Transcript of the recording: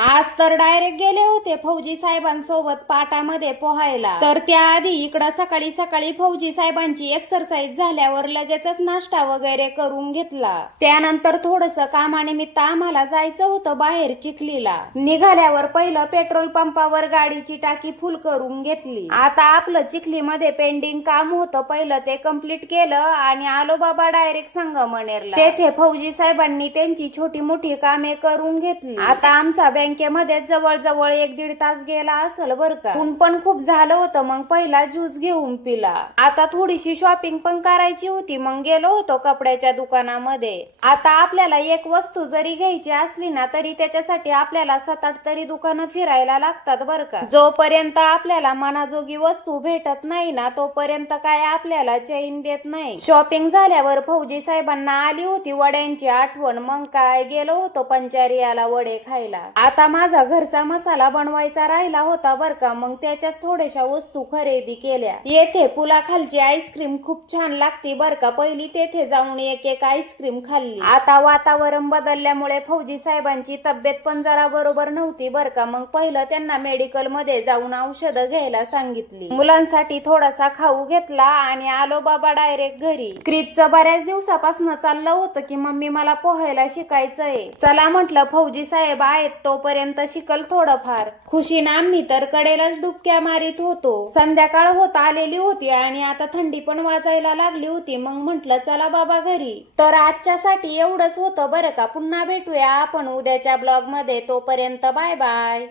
आज तर डायरेक्ट गेले होते फौजी साहेबांसोबत पाटामध्ये पोहायला. तर त्याआधी इकडं सकाळी सकाळी फौजी साहेबांची एक्सरसाइज झाल्यावर लगेचच नाश्ता वगैरे करून घेतला. त्यानंतर थोडस कामानिमित्त आम्हाला जायचं होतं बाहेर चिखलीला. निघाल्यावर पहिलं पेट्रोल पंपावर गाडीची टाकी फुल करून घेतली. आता आपलं चिखलीमध्ये पेंडिंग काम होतं, पहिलं ते कम्प्लीट केलं आणि आलो बाबा डायरेक्ट संगमनेरला. तेथे फौजी साहेबांनी त्यांची छोटी मोठी कामे करून घेतली. आता आमचा बँकेमध्ये जवळजवळ 1-1.5 तास गेला असेल बर का. ऊन पण खूप झालं होतं, मग पहिला ज्यूस घेऊन पिला. आता थोडीशी शॉपिंग पण करायची होती, मग गेलो होतो कपड्याच्या दुकानामध्ये. आता आपल्याला एक वस्तू जरी घ्यायची असली ना तरी त्याच्यासाठी आपल्याला 7-8 तरी दुकानं फिरायला लागतात बर का. जोपर्यंत आपल्याला मनाजोगी वस्तू भेटत नाही ना तोपर्यंत काय आपल्याला चैन देत नाही. शॉपिंग झाल्यावर फौजी साहेबांना आली होती वड्यांची आठवण, मग काय गेलो होतो पंचारियाला वडे खायला. आता माझा घरचा मसाला बनवायचा राहिला होता बर का, मग त्याच्याच थोड्याशा वस्तू खरेदी केल्या. येथे पुलाखालची आईस्क्रीम खूप छान लागती बर का. पहिली तेथे जाऊन एक आईस्क्रीम खाल्ली. आता वातावरण बदलल्यामुळे फौजी साहेबांची तब्येत पण जरा बरोबर नव्हती बर का. मग पहिलं त्यांना मेडिकल मध्ये जाऊन औषधं घ्यायला सांगितली. मुलांसाठी थोडासा खाऊ घेतला आणि आलो बाबा डायरेक्ट घरी. क्रिसचं बऱ्याच दिवसापासून चाललं होतं की मम्मी मला पोहायला शिकायचंय. चला म्हटलं फौजी साहेब आहेत तोपर्यंत शिकल थोडंफार. खुशीनं आम्ही तर कडेलाच डुबक्या मारित होतो. संध्याकाळ होत आलेली होती आणि आता थंडी पण वाजायला लागली होती. मग म्हटलं चला बाबा घरी. तर आजच्यासाठी एवढंच होतं बरं का. पुन्हा भेटूया आपण उद्याच्या ब्लॉग मध्ये. तोपर्यंत बाय बाय.